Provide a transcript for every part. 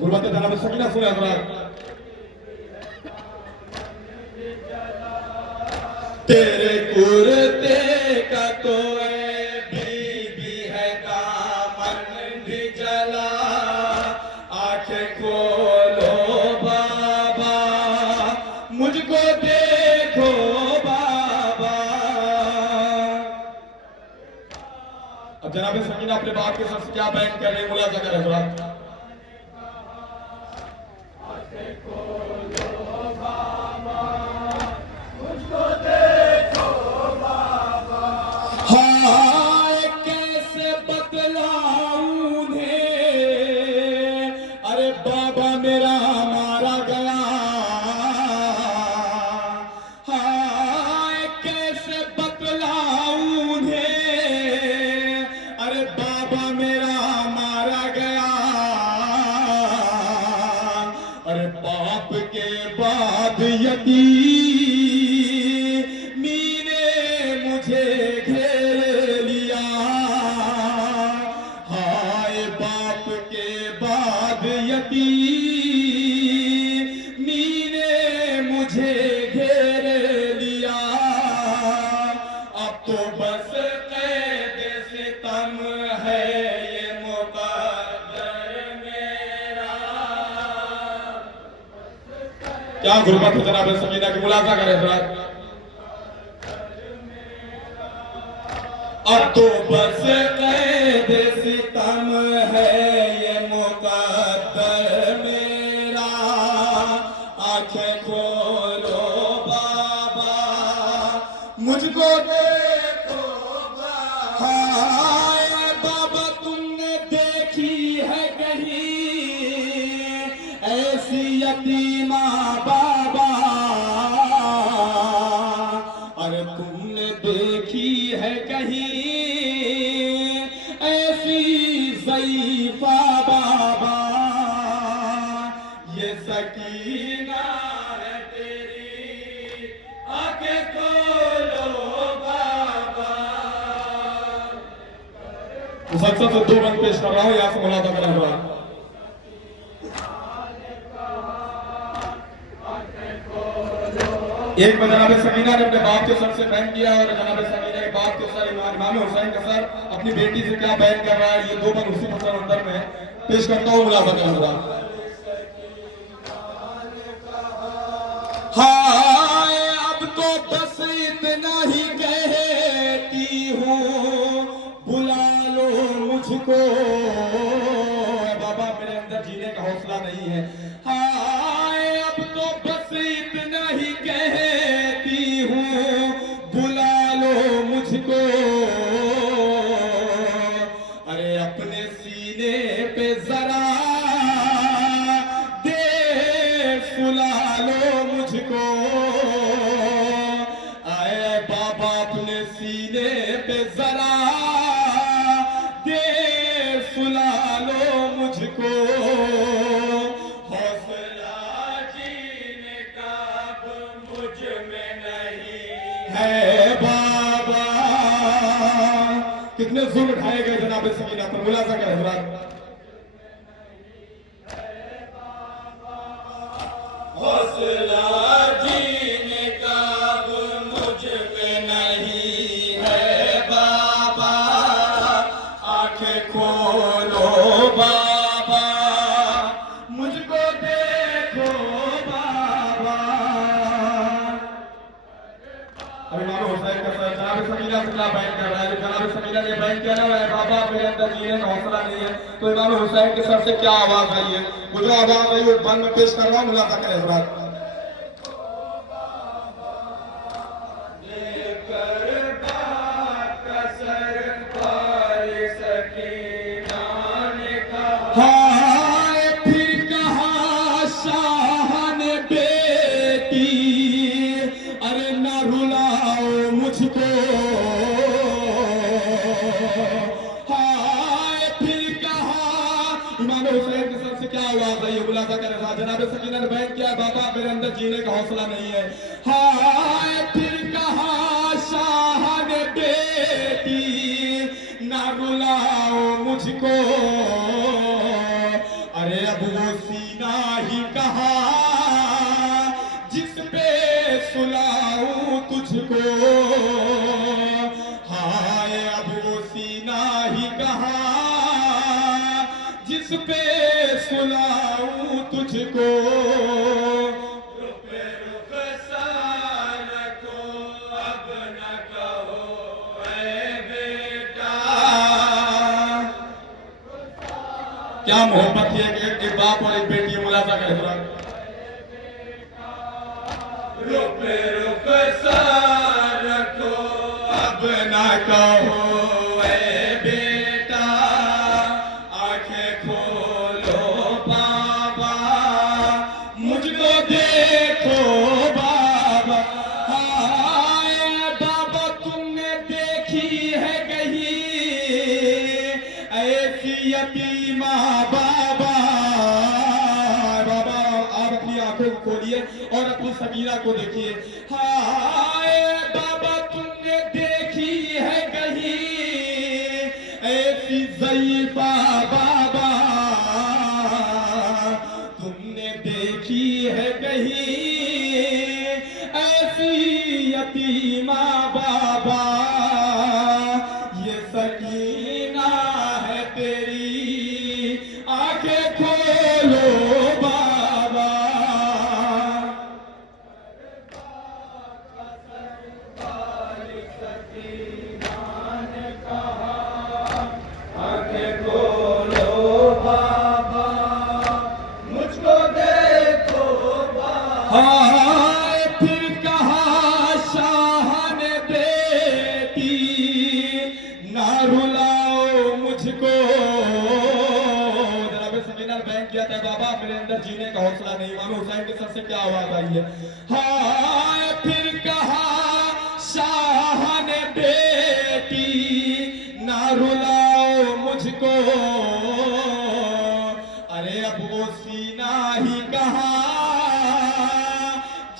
गुरुबत जनाब सकीना सुने हजरात। तेरे कुर्ते का तो बीबी है दामन भी जला, आंखें खोलो बाबा मुझको देखो बाबा। अब जनाब सकीना अपने बाप के सर से क्या बयान कर रहे हैं, मुलाजा कर हजरात। हाय कैसे बतलाऊं उन्हें, अरे बाबा मेरा मारा गया। हाय कैसे बतलाऊं उन्हें, अरे बाबा मेरा मारा गया। अरे बाप के बाद यतीम मीने मुझे घेर लिया। अब तो बस कैद सितम है ये मुकद्दर मेरा। क्या गुरुबत है जनाब सकीना की, मुलाजा करें हजरात। अब तो बस कैद सितम है ये मुकद्दर मेरा। आंखें खोलो बाबा मुझको देखो बाबा। हाय बाबा तुमने देखी है कहीं ऐसी यतीमा बाबा। अरे तुमने देखी है कहीं ज़ईफ़ा बाबा। ये सकीना है तेरी आंखें खोलो बाबा। मुसलसल से दो बंद पेश कर रहा हूं, यहां से मुलाजा करा हुआ। एक में जनाब सकीना ने अपने बाप के सर से बयान किया और जनाब सकीना के बाप के सर इमाम हुसैन का सर अपनी बेटी से क्या बयान कर रहा है, ये दो बंद उसी मसला अंदर में पेश करता हूँ, मुलाजा करूंगा। हाय अब तो बस इतना ही कहती हूँ, बुला लो मुझको बाबा, मेरे अंदर जीने का हौसला नहीं है। हाय अब तो बस इतना ही कहती हूँ, बुला लो मुझको। अरे अपने सीने पे जरा दे सुला लो मुझको। आए बाबा अपने सीने पे जरा दे सुला लो मुझको। हौसला जीने का अब मुझ में नहीं है बाबा। कितने जुल्म उठाए गए जनाब सकीना पर, मुलाजा कर हजरात। हौसला जीने का अब मुझ में नहीं है बाबा। आंखें खोलो बाबा मुझको देखो बाबा। अभी इमाम हुसैन का सर जनाब सकीना से क्या बयान कर रहा है, जनाब सकीना ने बयान किया ना बाबा मेरे अंदर जीने का हौसला नहीं है, तो इमाम हुसैन के सर से क्या आवाज आई है, वो जो आवाज आई वो बंद में पेश कर रहा हूं, मुलाजा करें हजरात। हाय फिर कहा शाह ने बेटी, अरे न रुलाओ मुझको। हाय फिर कहा, इमाम हुसैन के सर से क्या आवाज आई है, मुलाजा कर रहा। जनाब सकीना ने बयान किया बाबा मेरे अंदर जीने का हौसला नहीं है। हाय फिर कहा शाह ने बेटी, न रुलाओ मुझको। अरे अब वो सीना ही कहा जिस पे सुलाऊं तुझको, हाय अब वो सीना ही कहा जिस पे सुलाऊं तुझको। क्या मोहब्बत है कि एक बाप और एक बेटी मुलाजा कर रहा। रुक रुक सार को अब ना कहो ए बेटा, आंखें खोलो बाबा मुझको देखो बाबा। हाय बाबा तुमने देखी है कहीं ऐसी यतीमा बाबा। बाबा आप अपनी आंखों को खोलिए और अपनी सगीरा को देखिए। हाय बाबा तुमने देखी है कहीं ऐसी ज़ईफ़ा बाबा, तुमने देखी है कहीं ऐसी यतीमा बाबा। ये सकीना है तेरी आंखें खोलो बाबा। आंखें खोलो बाबा मुझको देखो बाबा। हाय फिर कहा शाह ने बेटी ना रुलाओ मुझको। जनाब समीना बैंक किया था बाबा मेरे अंदर जीने का हौसला नहीं, इमाम हुसैन के सर से क्या आवाज आई है। हाय फिर कहा शाह ने बेटी ना रुलाओ मुझको। अरे अब वो सीना ही कहा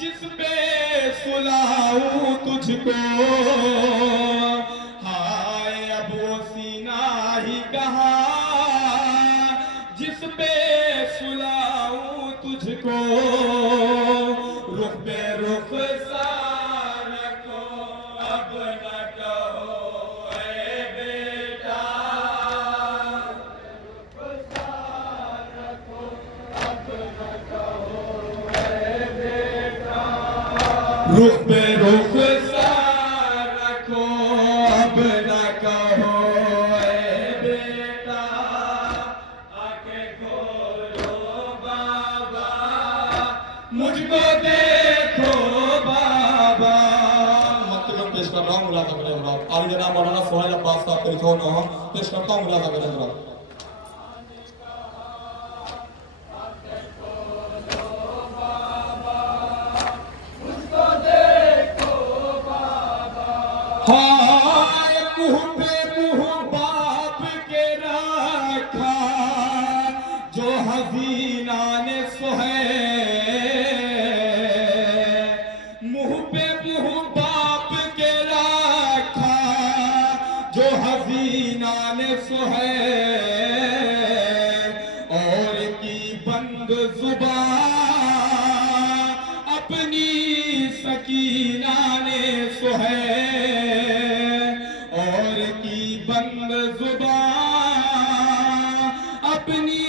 जिस पे सुलाऊं तुझको। हाय अब वो सीना ही कहा जिस पे सुलाऊं तुझको। रुख पे रुख सार को अब न कहो ए बेटा, रुख पे रुख सार को अब न कहो ए बेटा, आंखें खोलो बाबा मुझको देखो बाबा। मतलब पेश कर रहा हूँ मुलाजा करें जनाब। आली जनाब मौलाना सोहेल अब्बास साहब के लिखो ना पेश करता हूँ, मुलाजा करें जनाब। हाय मुँह पे मुँह बाप के रखा जो हसीना ने सोहे। मुँह पे मुँह बाप के रखा जो हसीना ने सोहे। और की बंद जुबान अपनी सकीना ने सोहे। और की बंद जुबान अपनी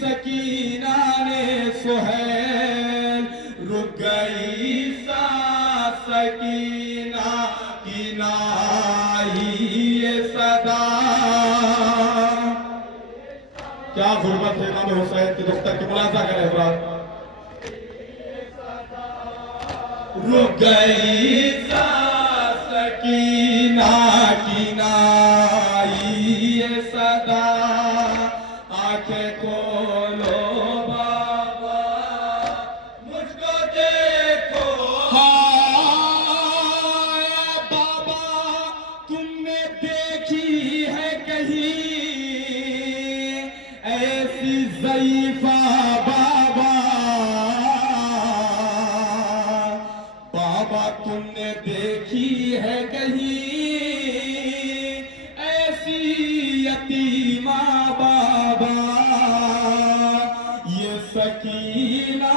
सकीना ने सोहेल। रुक गई सा सकीना की नाई ये सदा। क्या गुर्बत है इमाम हुसैन के दफ्तर की मुलाजा करें बात। रुक गई सा सकीना की नाई ये सदा। आंखें खोलो बाबा मुझको देखो। हाय बाबा तुमने देखी है कहीं ऐसी ज़ईफ़ा बाबा। बाबा तुमने देखी है कहीं ऐसी यतीमा बाबा। सकीना